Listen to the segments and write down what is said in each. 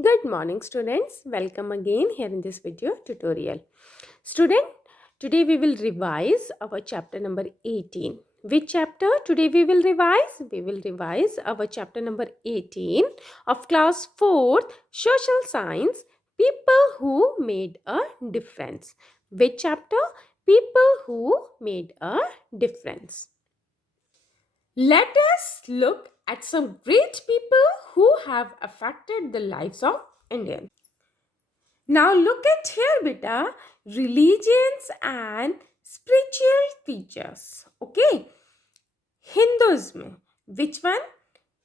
Good morning students. Welcome again here in this video tutorial. Student, today we will revise our chapter number 18. Which chapter today we will revise? We will revise our chapter number 18 of class 4th social science, people who made a difference. Which chapter? People who made a difference. Let us look at some great people who have affected the lives of Indians. Now look at here, beta, religions and spiritual features. Okay, Hinduism. Which one?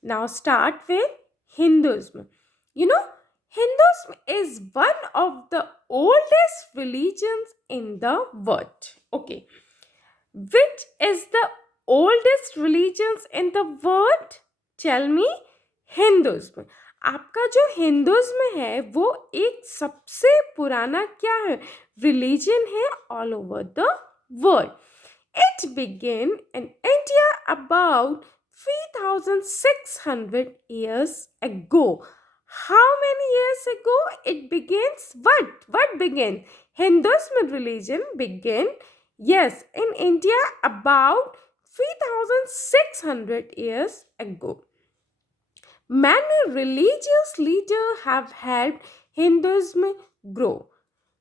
Now start with Hinduism. You know, Hinduism is one of the oldest religions in the world. Okay, which is the oldest religions in the world? Tell me. Hinduism. आपका जो Hinduism है वो एक सबसे पुराना क्या है? Religion है all over the world. It began in India about 3600 years ago. How many years ago it begins? What began? Hinduism religion began, yes, in India about 3600 years ago. Many religious leaders have helped Hinduism grow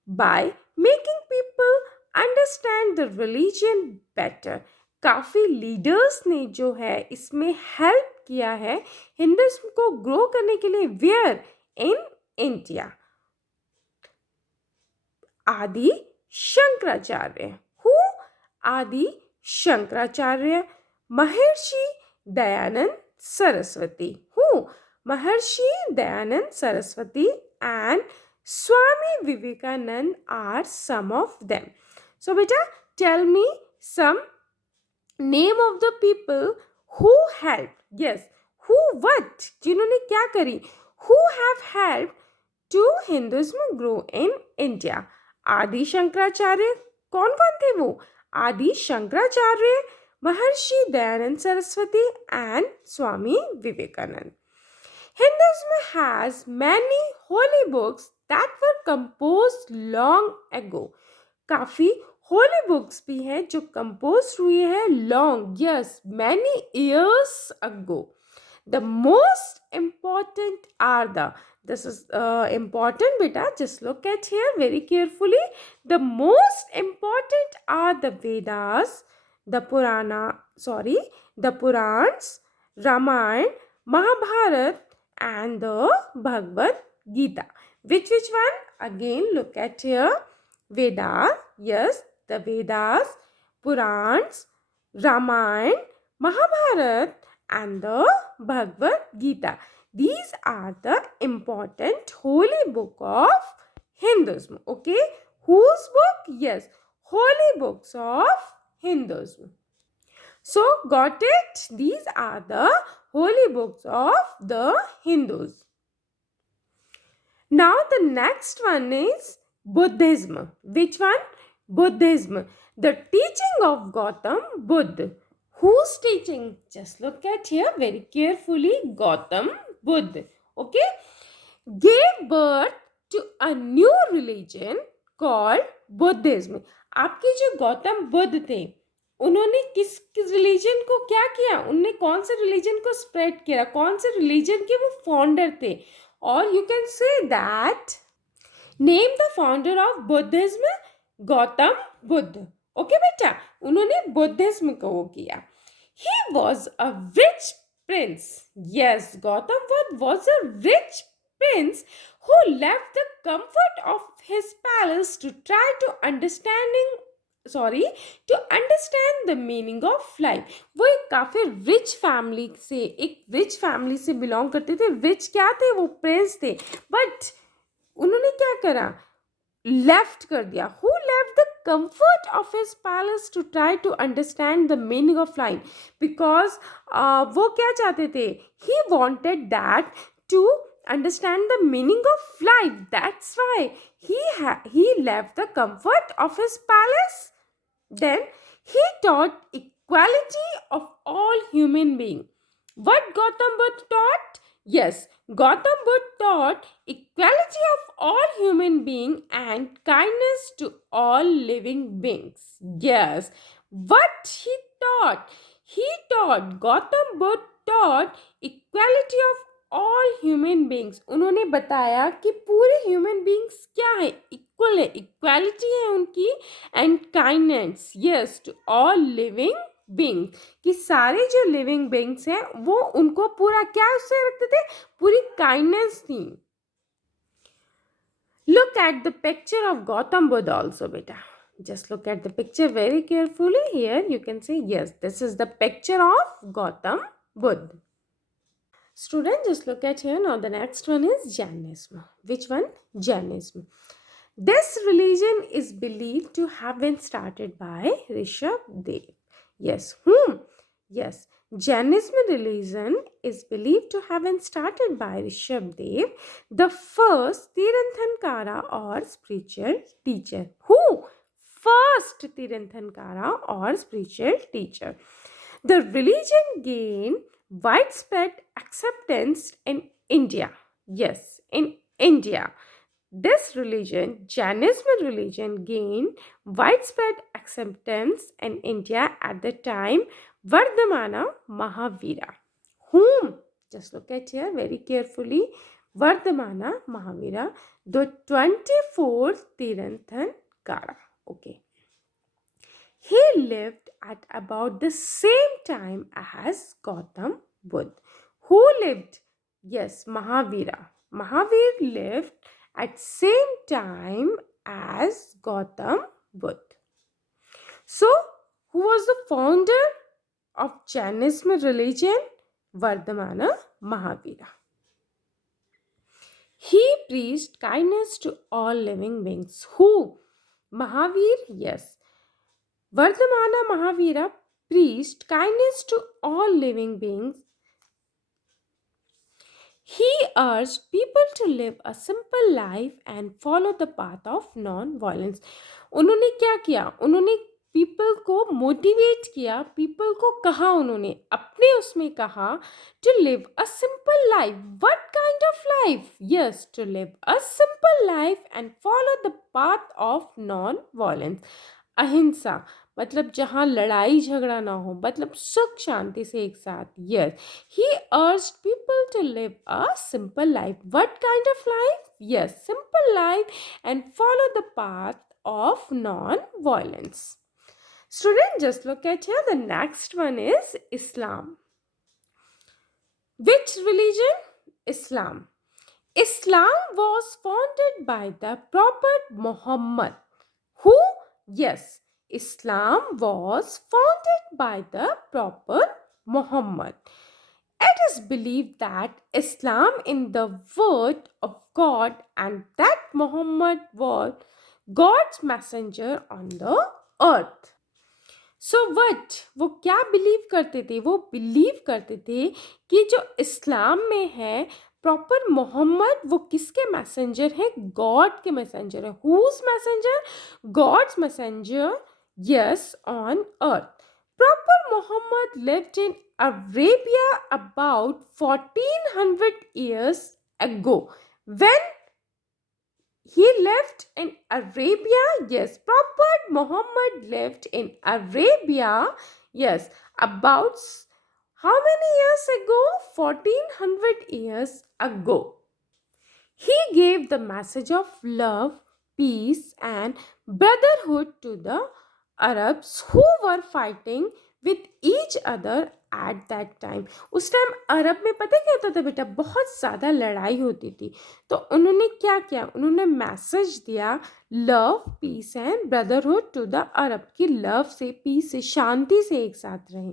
by making people understand the religion better. काफ़ी leaders ने जो है इसमें help किया है Hinduism को grow करने के लिए. वेयर? In India. आदि शंकराचार्य. हु? आदि Shankaracharya. Maharshi Dayanand Saraswati. Who? Maharshi Dayanand Saraswati and Swami Vivekanand are some of them. So, beta, tell me some name of the people who helped. Yes, who what? जिन्होंने क्या करी? Who have helped to Hinduism grow in India? आदि शंकराचार्य. कौन कौन थे वो? आदि Shankaracharya, Maharshi Dayanand Saraswati and Swami Vivekanand. Hinduism has many holy books that were composed long ago. काफ़ी holy books भी हैं जो composed हुए हैं long, yes, many years ago. The most important are the, this is important beta, just look at here very carefully. The most important are the Vedas, the Purans, Ramayana, Mahabharata and the Bhagavad Gita. Which one? Again look at here. Vedas, yes, the Vedas, Purans, Ramayana, Mahabharata and the Bhagavad Gita. These are the important holy book of Hinduism. Okay, whose book? Yes, holy books of Hinduism. So, got it? These are the holy books of the Hindus. Now, the next one is Buddhism. Which one? Buddhism. The teaching of Gautam Buddha. Whose teaching? Just look at here very carefully. Gautam Buddha. Okay? Gave birth to a new religion called Buddhism. आपके जो गौतम बुद्ध थे उन्होंने किस religion को क्या किया? उन्होंने कौन से रिलीजन को स्प्रेड किया? कौन से रिलीजन के वो फाउंडर थे? और you can say that name the founder of Buddhism Gautam Buddha. Okay बेटा, उन्होंने बुद्धिज्म को वो किया. He was a rich Prince. Yes, Gautam Buddha was a rich prince who left the comfort of his palace to try to understand the meaning of life. वो एक काफ़ी rich family से belong करते थे. रिच क्या थे? वो प्रिंस थे. बट उन्होंने क्या करा? लेफ्ट कर दिया. Who left the comfort of his palace to try to understand the meaning of life? Because वो क्या चाहते थे? He wanted that to understand the meaning of life. That's why he left the comfort of his palace. Then he taught equality of all human beings. What Gautam Buddha taught? Yes, Gautam Buddha taught equality of all human beings and kindness to all living beings. Yes, what he taught? He taught, Gautam Buddha taught equality of all human beings. उन्होंने बताया कि पूरे human beings क्या है? Equal है, equality है उनकी and kindness, yes, to all living beings. कि सारे जो लिविंग बींग्स हैं वो उनको पूरा क्या उससे रखते थे, पूरी काइंडनेस थी. Look at the picture of Gautam Buddha also, beta. Just look at the picture very carefully. Here you can see, yes, this is the picture of Gautam Buddha. Student, just look at here. Now the next one is Jainism. Which one? Jainism. This religion is believed to have been started by Rishabh. Yes, whom? Yes, Jainism religion is believed to have been started by Rishabh, the first Tirthankara or spiritual teacher. Who? First Tirthankara or spiritual teacher. The religion gained widespread acceptance in India. Yes, in India. This religion, Jainism religion, gained widespread acceptance in India at the time Vardhamana Mahavira. Whom? Just look at here very carefully. Vardhamana Mahavira, the 24th Tirthankara. Okay. He lived at about the same time as Gautam Buddha. Who lived? Yes, Mahavira. Mahavir lived at same time as Gautam Buddha. So, who was the founder of Jainism religion? Vardhamana Mahavira. He preached kindness to all living beings. Who? Mahavir? Yes. Vardhamana Mahavira preached kindness to all living beings. He urged people to live a simple life and follow the path of non-violence. उन्होंने क्या किया? उन्होंने people को motivate किया, people को कहा, उन्होंने अपने उसमें कहा to live a simple life. What kind of life? Yes, to live a simple life and follow the path of non-violence. अहिंसा मतलब जहाँ लड़ाई झगड़ा ना हो, मतलब सुख शांति से एक साथ. Yes, he urged people to live a simple life. What kind of life? Yes, simple life and follow the path of non-violence. Student, just look at here. The next one is Islam. Which religion? Islam. Islam was founded by the Prophet Muhammad. Who? Yes, Islam was founded by the Prophet Muhammad. It is believed that Islam is the word of God and that Muhammad was God's messenger on the earth. So what? वो क्या believe करते थे? वो believe करते थे कि जो इस्लाम में है प्रॉपर मोहम्मद वो किसके मैसेंजर है? गॉड के मैसेंजर है. Whose messenger? God's messenger. Yes, on earth. Prophet Muhammad lived in Arabia about 1400 years ago. When he lived in Arabia, yes, Prophet Muhammad lived in Arabia, yes, about how many years ago? 1400 years ago. He gave the message of love, peace and brotherhood to the Arabs who were fighting with each other at that time. उस time अरब में पता क्या होता था बेटा? बहुत ज़्यादा लड़ाई होती थी. तो उन्होंने क्या किया? उन्होंने मैसेज दिया love, peace and brotherhood to the Arab की लव से, पीस से, शांति से एक साथ रहें.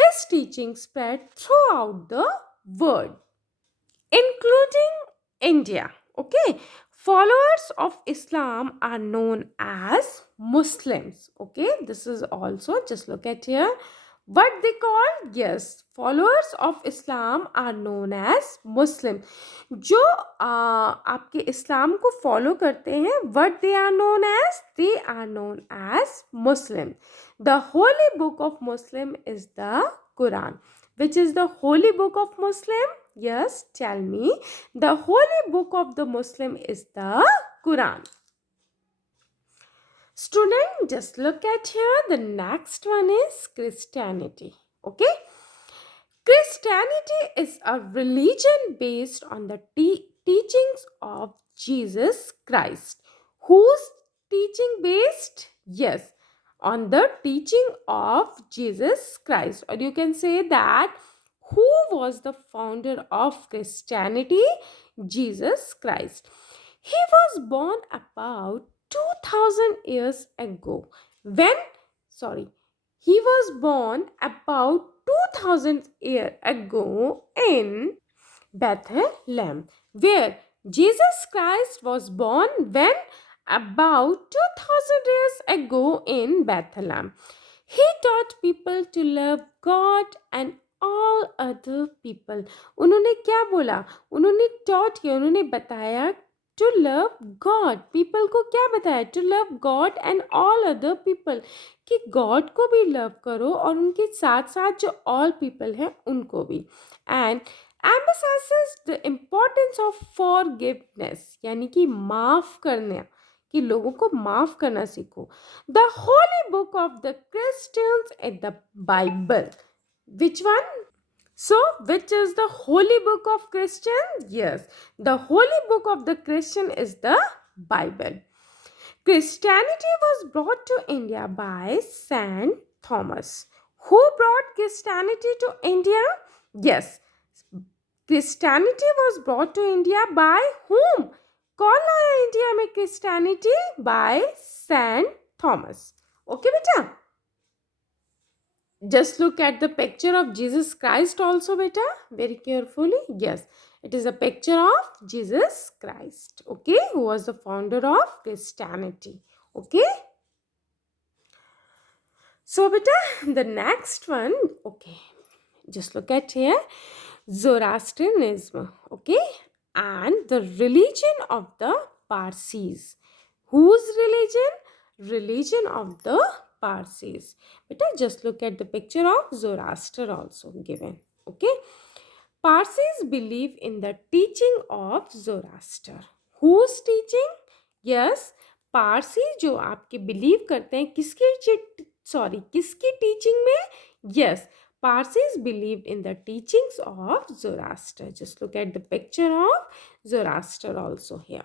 His teaching spread throughout the world, including India. Okay, followers of Islam are known as Muslims. Okay, this is also, just look at here, what they call. Yes, followers of Islam are known as Muslim. जो आपके इस्लाम को follow करते हैं, what they are known as? They are known as Muslim. The holy book of Muslim is the Quran. Which is the holy book of Muslim? Yes, tell me. The holy book of the Muslim is the Quran. Student, just look at here. The next one is Christianity. Okay. Christianity is a religion based on the teachings of Jesus Christ. Whose teaching based? Yes, on the teaching of Jesus Christ. Or you can say that who was the founder of Christianity? Jesus Christ. He was born about 2000 years ago. When? Sorry. He was born about 2000 years ago in Bethlehem, where Jesus Christ was born when about 2000 years ago in Bethlehem. He taught people to love God and all other people. उन्होंने क्या बोला? उन्होंने taught किया, उन्होंने बताया to love God. People को क्या बताया? To love God and all other people. कि God को भी love करो और उनके साथ साथ जो all people हैं उनको भी. And emphasizes the importance of forgiveness, यानी कि माफ करना, कि लोगों को माफ करना सीखो. The holy book of the Christians is the Bible. Which one? So, which is the holy book of Christian? Yes, the holy book of the Christian is the Bible. Christianity was brought to India by Saint Thomas. Who brought Christianity to India? Yes, Christianity was brought to India by whom? कौन लाया India में Christianity? By Saint Thomas. Okay, beta? Just look at the picture of Jesus Christ also, beta, very carefully. Yes, it is a picture of Jesus Christ, okay, who was the founder of Christianity. Okay, so beta, the next one, okay, just look at here, Zoroastrianism, okay, and the religion of the Parsis. Whose religion? Religion of the Parsis. Beta, just look at the picture of Zoroaster also given. Okay. Parsis believe in the teaching of Zoroaster. Whose teaching? Yes, Parsi जो आपके believe करते हैं किसकी teaching में? Yes, Parsis believed in the teachings of Zoroaster. Just look at the picture of Zoroaster also here.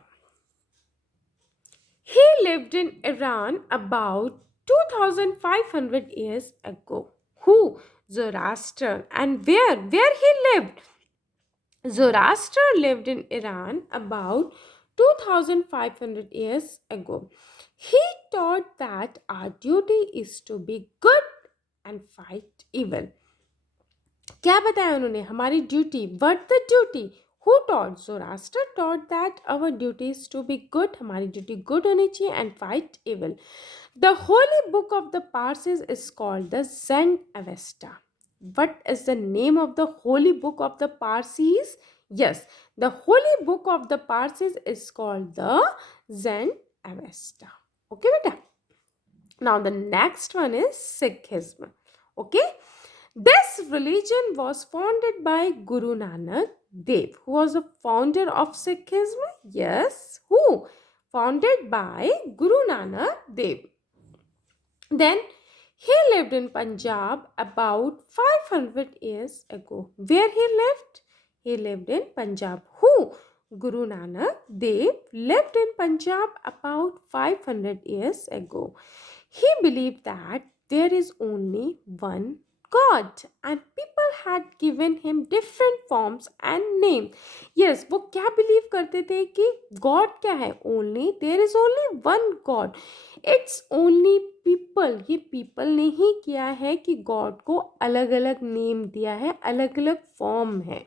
He lived in Iran about 2500 years ago. Who? Zoroaster. And where? Where he lived? Zoroaster lived in Iran about 2500 years ago. He taught that our duty is to be good and fight evil. क्या बताया उन्होंने? हमारी duty. What the duty? Who taught? Zoroaster taught that our duty is to be good. हमारी duty good होनी चाहिए and fight evil. The holy book of the Parsis is called the Zend Avesta. What is the name of the holy book of the Parsis? Yes, the holy book of the Parsis is called the Zend Avesta. Okay, beta. Now the next one is Sikhism. Okay. This religion was founded by Guru Nanak Dev. Who was the founder of Sikhism? Yes. Who? Founded by Guru Nanak Dev. Then he lived in Punjab about 500 years ago. Where he lived? He lived in Punjab. Who? Guru Nanak Dev lived in Punjab about 500 years ago. He believed that there is only one God and people had given him different forms and names. Yes, वो क्या believe करते थे कि God क्या है? Only, there is only one God. It's only people. ये people ने ही किया है कि God को अलग अलग name दिया है, अलग अलग form है.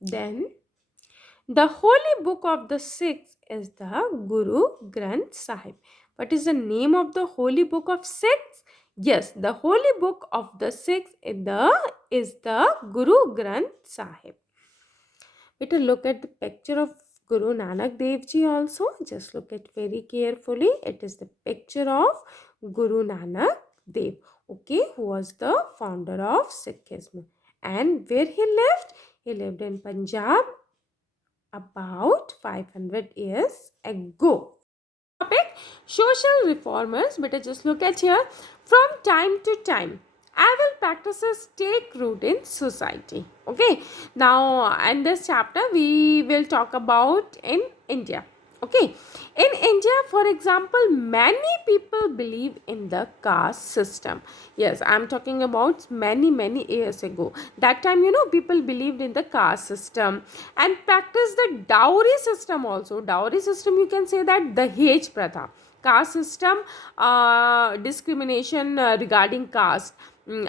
Then, the holy book of the Sikhs is the Guru Granth Sahib. What is the name of the holy book of Sikhs? Yes, the holy book of the Sikhs is the Guru Granth Sahib. Better look at the picture of Guru Nanak Dev Ji also. Just look at very carefully. It is the picture of Guru Nanak Dev. Okay, who was the founder of Sikhism. And where he lived? He lived in Punjab about 500 years ago. Topic: social reformers. Beta, just look at here. From time to time, evil practices take root in society. Okay, now in this chapter we will talk about in India. Okay, in India, for example, many people believe in the caste system. Yes, I'm talking about many years ago. That time, people believed in the caste system and practiced the dowry system also. Dowry system, you can say that Dahej Pratha. Caste system, discrimination regarding caste,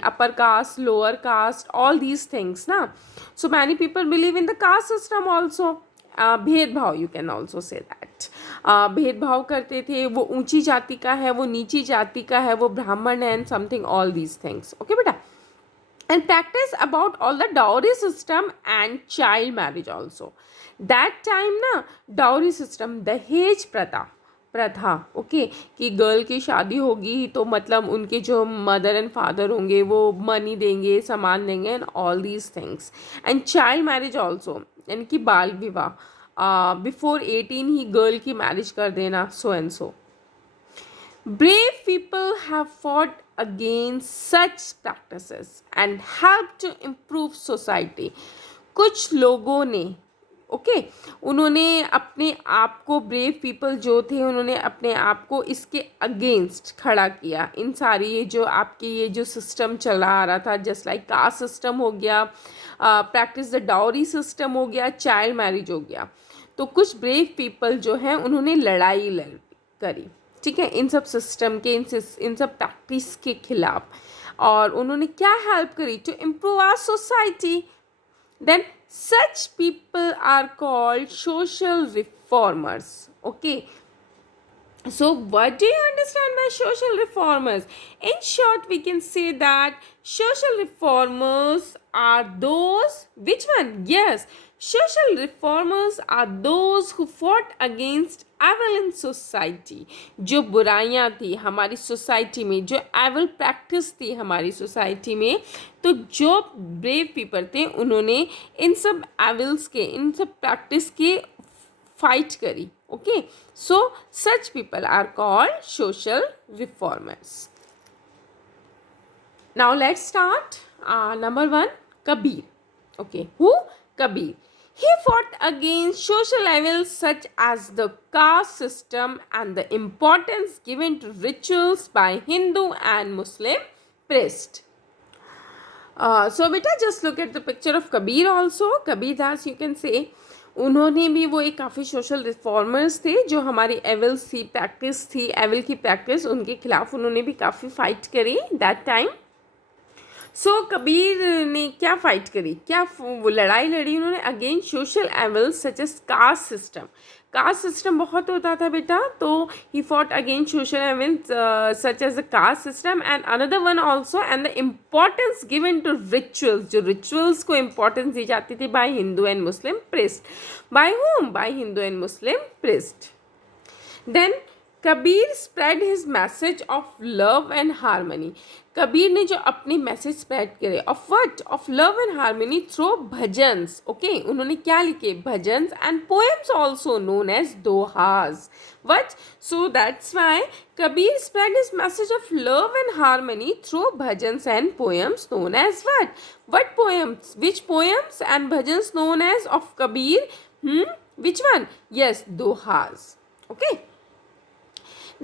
upper caste, lower caste, all these things na. So many people believe in the caste system also. भेदभाव, you can also say that, भेदभाव करते थे. वो ऊंची जाति का है, वो नीची जाति का है, वो ब्राह्मण है, and something, all these things. Okay बेटा. And practice about all the dowry system and child marriage also. That time na, dowry system, दहेज प्रथा. ओके, कि गर्ल की शादी होगी तो मतलब उनके जो मदर एंड फादर होंगे वो मनी देंगे, सामान देंगे, and all these things. And child marriage also, यानी कि बाल विवाह, बिफोर 18 ही गर्ल की मैरिज कर देना, so and so. Brave people have fought against such practices and helped to improve society. कुछ लोगों ने उन्होंने अपने आप को, ब्रेव पीपल जो थे, उन्होंने अपने आप को इसके अगेंस्ट खड़ा किया. इन सारी ये जो आपके ये जो सिस्टम चला आ रहा था, जस्ट लाइक कास्ट सिस्टम हो गया, प्रैक्टिस द डाउरी सिस्टम हो गया, चाइल्ड मैरिज हो गया. तो कुछ ब्रेव पीपल जो हैं उन्होंने लड़ाई करी, ठीक है, इन सब सिस्टम के, इन सब प्रैक्टिस के खिलाफ. और उन्होंने क्या हेल्प करी? To improve our society. Then such people are called social reformers. Okay, so what do you understand by social reformers? In short, we can say that social reformers are those, which one? Yes, social reformers are those who fought against evil in society. जो बुराइयां थी हमारी society में, जो एवल practice थी हमारी society में, तो जो ब्रेव पीपल थे उन्होंने इन सब एवल्स के, इन सब प्रैक्टिस के फाइट करी. Okay, so such people are called social reformers. Now let's start. Number 1, Kabir. Okay, who? Kabir. He fought against social evils such as the caste system and the importance given to rituals by Hindu and Muslim priests. So beta, just look at the picture of Kabir also. Kabir Das, you can say, उन्होंने भी, वो एक काफ़ी social reformers थे. जो हमारी evils थी, practice थी, एवल की प्रैक्टिस, उनके खिलाफ उन्होंने भी काफ़ी फाइट करी दैट टाइम. सो कबीर ने क्या फाइट करी, क्या वो लड़ाई लड़ी उन्होंने against social evils such as caste system. Caste system बहुत होता था बेटा, तो he fought against social evils such as the caste system. And another one also, and the importance given to rituals. जो रिचुअल्स को इम्पॉर्टेंस दी जाती थी by Hindu and Muslim priest. By whom? By Hindu and Muslim priest. Then Kabir spread his message of love and harmony. Kabir ने जो अपने message spread करे of what? Of love and harmony through bhajans. Okay, उन्होंने क्या लिखे? Bhajans and poems also known as dohas. What? So that's why Kabir spread his message of love and harmony through bhajans and poems known as what? What poems? Which poems and bhajans known as of Kabir? Which one? Yes, dohas. Okay.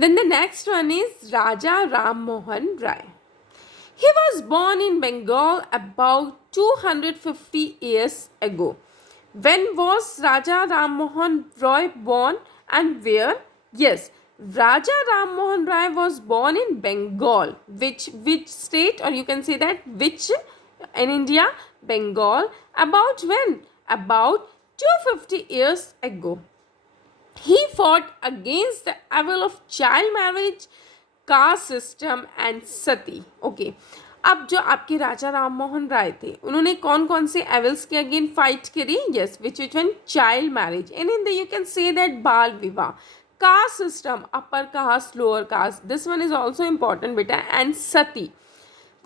Then the next one is Raja Ram Mohan Rai. He was born in Bengal about 250 years ago. When was Raja Ram Mohan Roy born and where? Yes, Raja Ram Mohan Rai was born in Bengal. Which state, or you can say that which in India? Bengal. About when? About 250 years ago. He fought against the evil of child marriage, caste system and sati. Okay. अब जो आपके राजा राम मोहन राय थे, उन्होंने कौन कौन से evils के again fight करी? Yes, which one? Child marriage. In Hindi you can say that bal vivah. Caste system, upper caste, lower caste, this one is also important बेटा. And sati.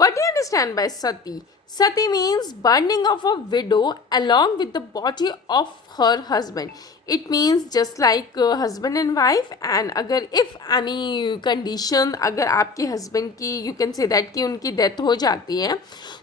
What do you understand by sati? Sati means burning of a widow along with the body of her husband. It means just like husband and wife, and अगर if any condition, अगर आपके husband की you can say that कि उनकी death हो जाती है,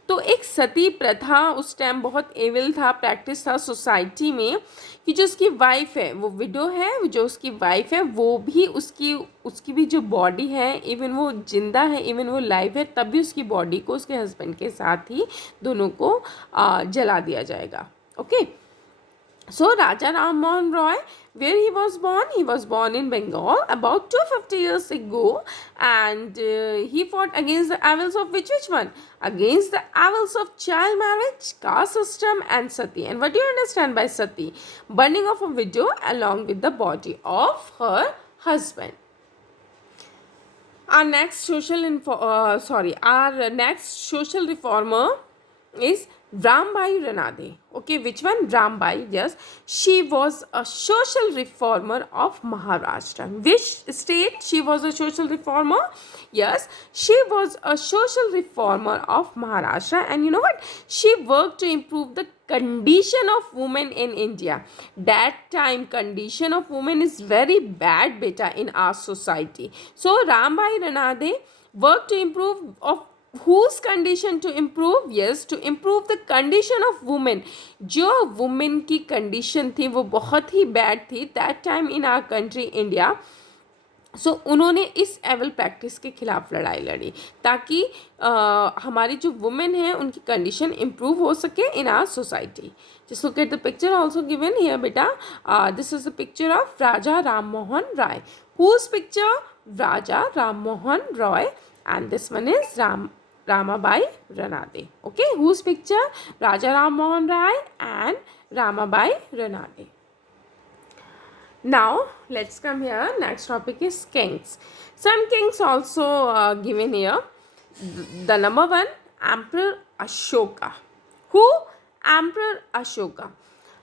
तो एक सती प्रथा उस टाइम बहुत एविल था, प्रैक्टिस था सोसाइटी में, कि जो उसकी वाइफ है वो विडो है, जो उसकी वाइफ है वो भी उसकी भी जो बॉडी है, इवन वो जिंदा है, इवन वो लाइव है, तब भी उसकी बॉडी को उसके हस्बैंड के साथ ही दोनों को जला दिया जाएगा. Okay. So Raja Ram Mohan Roy, where he was born in Bengal about 250 years ago, and he fought against the evils of which one? Against the evils of child marriage, caste system and sati. And what do you understand by sati? Burning of a widow along with the body of her husband. Our next social reformer is Rambai Ranade. Okay, which one? Rambai, yes. She was a social reformer of Maharashtra. Which state she was a social reformer? Yes, she was a social reformer of Maharashtra. And you know what? She worked to improve the condition of women in India. That time condition of women is very bad, beta, in our society. So Rambai Ranade worked to improve of whose condition to improve? Yes, to improve the condition of women. जो women की condition थी वो बहुत ही bad थी that time in our country India. So उन्होंने इस एवल practice के खिलाफ लड़ाई लड़ी ताकि हमारी जो वुमेन है उनकी कंडीशन इम्प्रूव हो सके in our society. Just look at the picture also given here, beta. This is the picture of Raja Ram Mohan Roy. Whose picture? Raja Ram Mohan Roy, and this one is Ramabai Ranade. Okay, whose picture? Raja Ram Mohan Roy and Ramabai Ranade. Now let's come here. Next topic is kings. Some kings also given here. The number one, Emperor Ashoka. Who? Emperor Ashoka.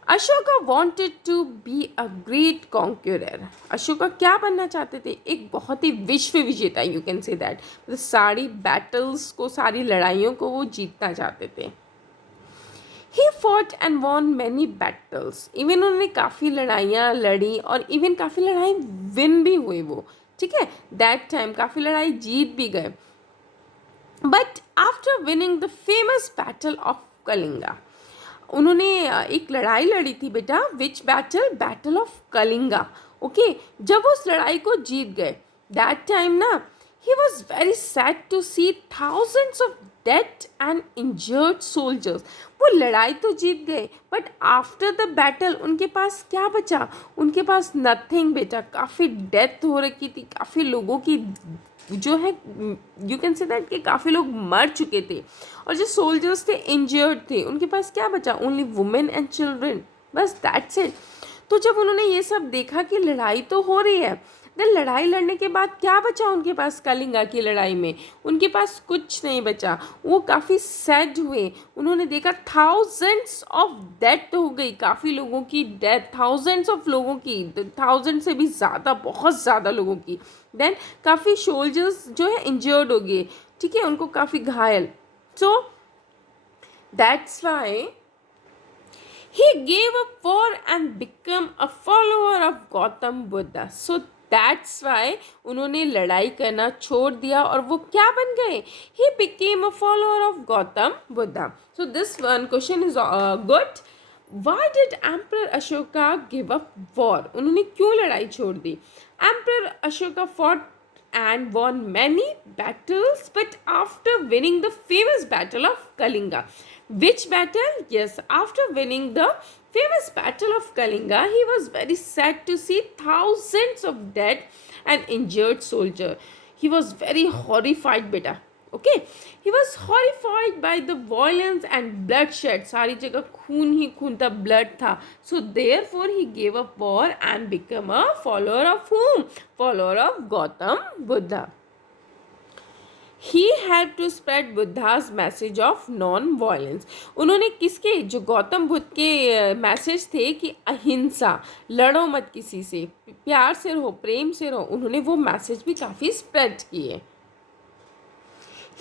Ashoka wanted to be a great conqueror. Ashoka क्या बनना चाहते थे? एक बहुत ही विश्व विजेता, you can say that. मतलब सारी battles को, सारी लड़ाइयों को वो जीतना चाहते थे. He fought and won many battles. Even उन्होंने काफ़ी लड़ाइयाँ लड़ी और even काफ़ी लड़ाई win भी हुई वो. ठीक है? That time काफ़ी लड़ाई जीत भी गए. But after winning the famous battle of Kalinga, उन्होंने एक लड़ाई लड़ी थी बेटा. Which battle? Battle of Kalinga. Okay, जब उस लड़ाई को जीत गए, दैट टाइम ना he was very sad to see thousands of dead and injured soldiers. वो लड़ाई तो जीत गए बट आफ्टर द बैटल उनके पास क्या बचा? उनके पास नथिंग बेटा. काफ़ी डेथ हो रखी थी, काफ़ी लोगों की जो है यू कैन से दैट कि काफ़ी लोग मर चुके थे और जो सोल्जर्स थे इंजर्ड थे. उनके पास क्या बचा? ओनली वुमेन एंड चिल्ड्रन, बस दैट्स इट. तो जब उन्होंने ये सब देखा कि लड़ाई तो हो रही है, देन लड़ाई लड़ने के बाद क्या बचा उनके पास? कलिंगा की लड़ाई में उनके पास कुछ नहीं बचा. वो काफ़ी सैड हुए. उन्होंने देखा थाउजेंड्स ऑफ डेथ हो गई, काफ़ी लोगों की डेथ, थाउजेंड्स ऑफ लोगों की, थाउजेंड से भी ज़्यादा, बहुत ज़्यादा लोगों की. देन काफ़ी सोल्जर्स जो है इंजर्ड हो गए. ठीक है, उनको काफ़ी घायल. So that's why he gave up war and became a follower of Gautam Buddha. So that's why उन्होंने लड़ाई करना छोड़ दिया और वो क्या बन गए? He became a follower of Gautam Buddha. So this one question is good. Why did Emperor Ashoka give up war? उन्होंने क्यों लड़ाई छोड़ दी? Emperor Ashoka fought and won many battles, but after winning the famous battle of Kalinga. Which battle? Yes, after winning the famous battle of Kalinga, he was very sad to see thousands of dead and injured soldiers. He was very horrified, beta. Okay, he was horrified by the violence and bloodshed. सारी जगह खून ही खून था, blood था. So therefore he gave up war and became a follower of whom? Follower of Gautam Buddha. He helped to spread Buddha's message of non-violence. उन्होंने किसके? जो गौतम बुद्ध के मैसेज थे कि अहिंसा, लड़ो मत किसी से, प्यार से रहो, प्रेम से रहो, उन्होंने वो मैसेज भी काफ़ी स्प्रेड किए.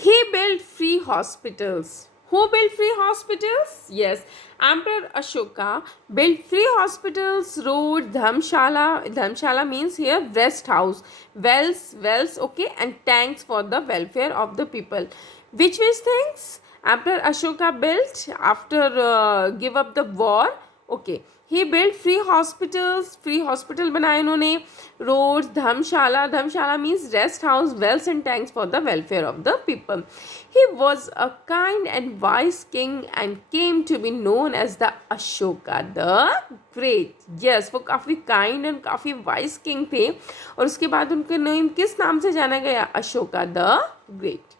He built free hospitals. Who built free hospitals? Yes, Emperor Ashoka built free hospitals, roads, dharmshala. Dharmshala means here rest house, wells, okay, and tanks for the welfare of the people. Which things Emperor Ashoka built after give up the war? Okay, he built free hospitals, free hospital बनाए उन्होंने, roads, Dharamshala means rest house, wells and tanks for the welfare of the people. He was a kind and wise king and came to be known as the Ashoka the Great. Yes, वो काफ़ी kind and काफ़ी wise king थे और उसके बाद उनके नाम किस नाम से जाना गया? Ashoka the Great.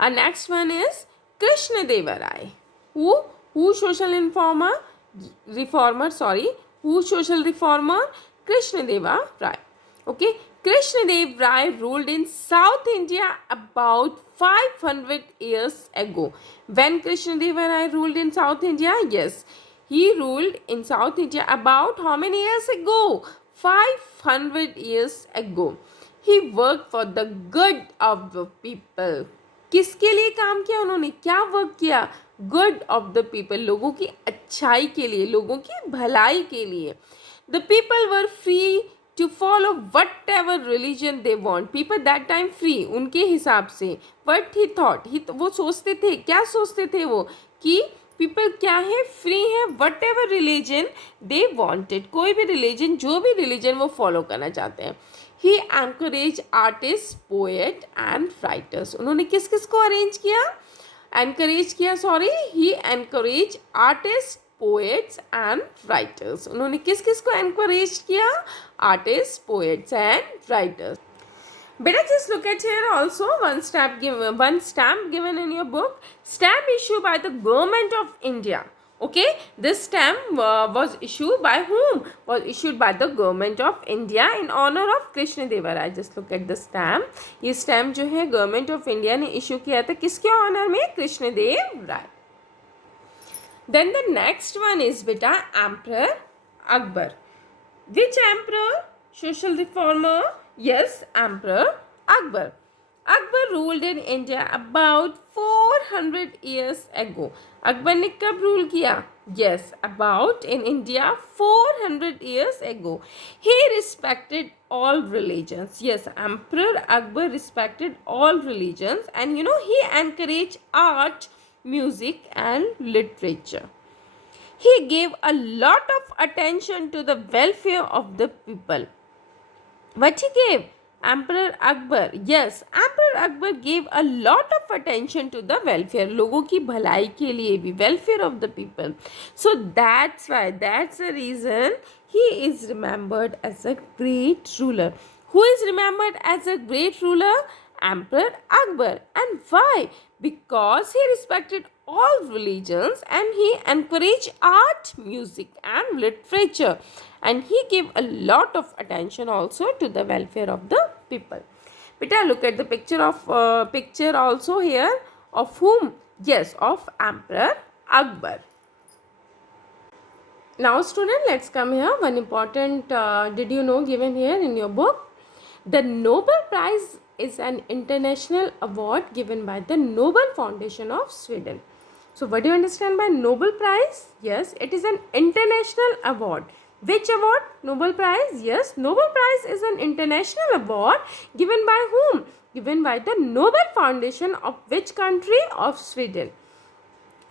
Our next one is Krishna Deva Rai. Who social reformer? Who social reformer? Krishna Deva Rai. Okay, Krishna Deva Rai ruled in South India about 500 years ago. When Krishna Deva Rai ruled in South India? Yes, he ruled in South India about how many years ago? 500 years ago. He worked for the good of the people. किसके लिए काम किया उन्होंने? क्या work किया? Good of the people, लोगों की अच्छाई के लिए, लोगों की भलाई के लिए. The people were free to follow whatever religion they want. People that time free, उनके हिसाब से. वट ही थॉट, वो सोचते थे, क्या सोचते थे वो? कि पीपल क्या है? फ्री है. What ever religion they wanted, कोई भी रिलीजन, जो भी रिलीजन वो फॉलो करना चाहते हैं. He encouraged artists, poet and writers. उन्होंने किस किस को अरेंज किया? Encourage किया, sorry. He encouraged artists, poets and writers. उन्होंने किस किस को encourage किया? Artists, poets and writers. Better just look at here also one stamp given in your book. Stamp issued by the government of India. Okay, this stamp was issued by whom? Was issued by the government of India in honor of Krishna Deva Rai. Just look at the stamp. ये stamp जो है government of India ने issue किया था किसके honor में? Krishna Deva Rai. Then the next one is beta Emperor Akbar. Which emperor? Social reformer? Yes, Emperor Akbar. Akbar ruled in India about 400 years ago. Akbar ने कब rule किया? Yes, about in India 400 years ago. He respected all religions. Yes, Emperor Akbar respected all religions, and he encouraged art, music and literature. He gave a lot of attention to the welfare of the people. What he gave? Emperor Akbar. Yes, Emperor Akbar gave a lot of attention to the welfare. लोगों की भलाई के लिए भी, welfare of the people. So that's the reason he is remembered as a great ruler. Who is remembered as a great ruler? Emperor Akbar. And why? Because he respected all religions and he encouraged art, music and literature, and he gave a lot of attention also to the welfare of the people. Beta, look at the picture also here of whom? Yes, of Emperor Akbar. Now student, let's come here. One important did you know given here in your book. The Nobel Prize is an international award given by the Nobel Foundation of Sweden. So what do you understand by Nobel Prize? Yes, it is an international award. Which award? Nobel Prize? Yes, Nobel Prize is an international award given by whom? Given by the Nobel Foundation of which country? Of Sweden.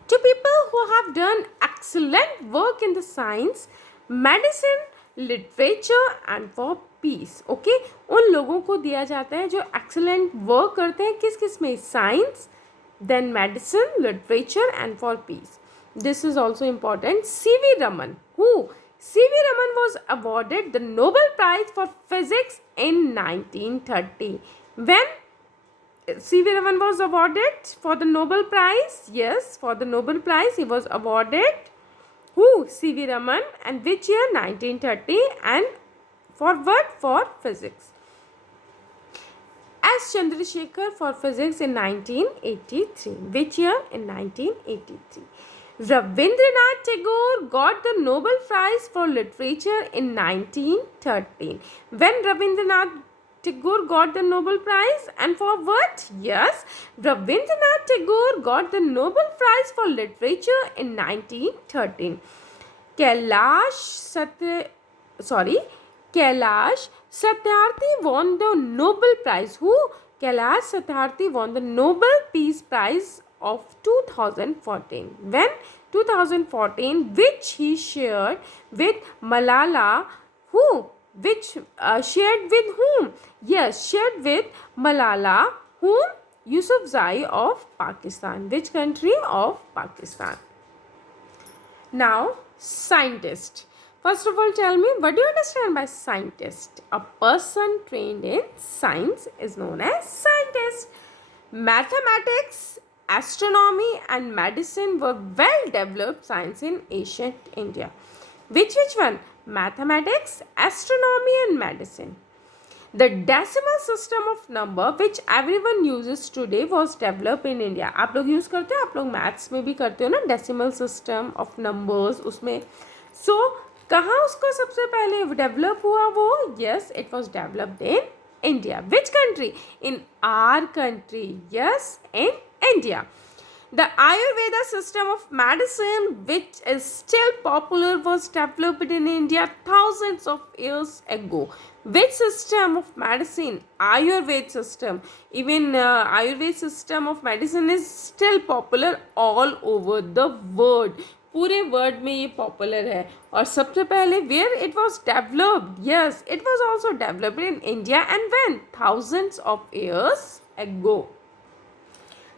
To people who have done excellent work in the science, medicine, literature and for peace. Okay, उन लोगों को दिया जाता है जो excellent work करते हैं किस किस में? Science, then medicine, literature and for peace. This is also important. C.V. Raman. Who? C.V. Raman was awarded the Nobel Prize for Physics in 1930. When C.V. Raman was awarded for the Nobel Prize? Yes, for the Nobel Prize he was awarded. Who? C.V. Raman. And which year? 1930. And for what? For physics. S. Chandrasekhar for physics in 1983. Which year? In 1983. Rabindranath Tagore got the Nobel Prize for Literature in 1913. When Rabindranath Tagore got the Nobel Prize, and for what? Yes, Rabindranath Tagore got the Nobel Prize for Literature in 1913. Kailash Satyarthi won the Nobel Prize. Who? Kailash Satyarthi won the Nobel Peace Prize of 2014. When? 2014, which he shared with Malala. Who? Which shared with whom? Yes, shared with Malala. Whom? Yusufzai of Pakistan. Which country? Of Pakistan. Now, scientist. First of all, tell me, what do you understand by scientist? A person trained in science is known as scientist. Mathematics, astronomy and medicine were well developed science in ancient India. Which one? Mathematics, astronomy and medicine. The decimal system of number which everyone uses today was developed in India. आप लोग use करते हो, आप लोग maths में भी करते हो ना, decimal system of numbers उसमें. So कहाँ उसको सबसे पहले डेवलप हुआ वो? Yes, it was developed in India. Which country? In our country. Yes, in India. The Ayurveda system of medicine, which is still popular, was developed in India thousands of years ago. Which system of medicine? Ayurveda system. Even Ayurveda system of medicine is still popular all over the world. पूरे world में ये popular है. और सबसे पहले where it was developed? Yes, it was also developed in India. And when? Thousands of years ago.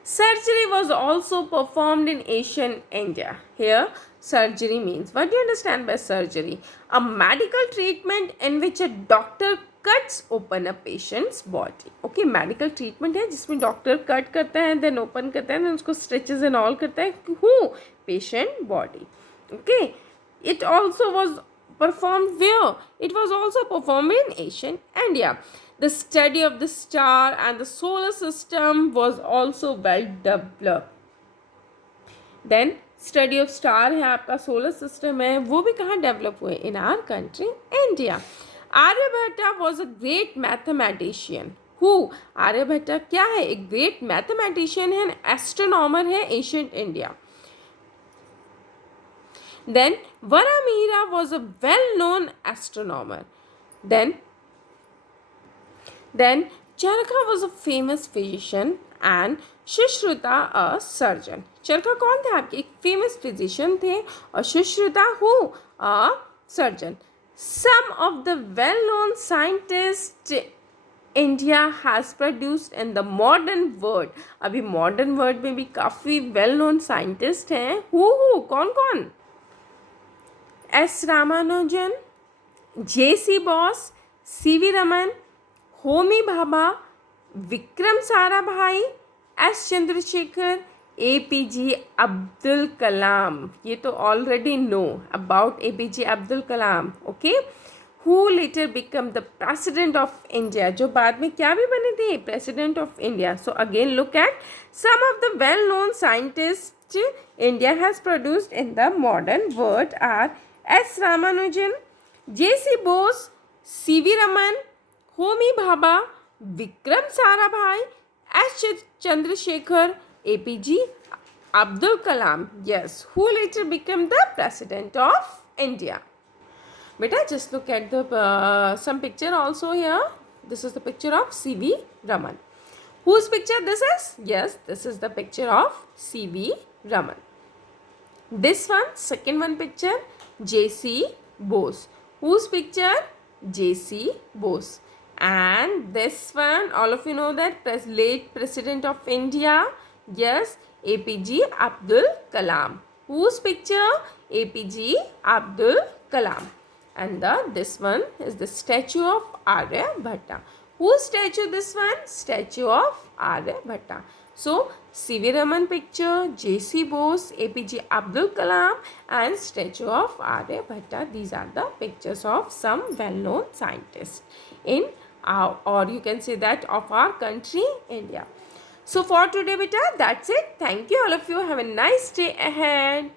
Surgery was also performed in ancient India. Here, surgery means, what do you understand by surgery? A medical treatment in which a doctor cuts open a patient's body. Okay, medical treatment है जिसमें doctor cut करता है, then open करता है, then उसको stitches and all करता है. Who? Patient body. Okay, it also was performed where? It was also performed in ancient India. The study of the star and the solar system was also well developed. Then study of star है आपका, solar system है, वो भी कहाँ develop हुए? In our country, India. Aryabhatta was a great mathematician. Who? Aryabhatta क्या है? एक great mathematician है, astronomer है ancient India. Then Varamihira was a well-known astronomer. Then Charaka was a famous physician and Sushruta a surgeon. Charaka कौन थे आपके? एक famous physician थे और Sushruta who? A surgeon. Some of the well-known scientists India has produced in the modern world. अभी modern world में भी काफ़ी well-known scientists हैं. Who? कौन? S. Ramanujan, J.C. Bose, C.V. Raman, Homi Bhabha, Vikram Sarabhai, S Chandrasekhar, APJ Abdul Kalam. ये तो already know about APJ Abdul Kalam. Okay, who later become the president of India, जो बाद में क्या भी बने थे? President of India. So again look at some of the well known scientist India has produced in the modern world are S. Ramanujan, J.C. Bose, C.V. Raman, Homi Bhabha, Vikram Sarabhai, S Chandrasekhar, APJ Abdul Kalam. Yes, who later became the president of India. Beta, just look at the some picture also here. This is the picture of C.V. Raman. Whose picture this is? Yes, this is the picture of C.V. Raman. This one, second one picture, J.C. Bose. Whose picture? J.C. Bose. And this one, all of you know that late president of India. Yes, APJ Abdul Kalam. Whose picture? APJ Abdul Kalam. And this one is the statue of Aryabhatta. Whose statue this one? Statue of Aryabhatta. So, C.V. Raman picture, J.C. Bose, APJ Abdul Kalam and statue of Aryabhatta. These are the pictures of some well-known scientists in our, or you can say that of our country, India. So, for today, beta, that's it. Thank you all of you. Have a nice day ahead.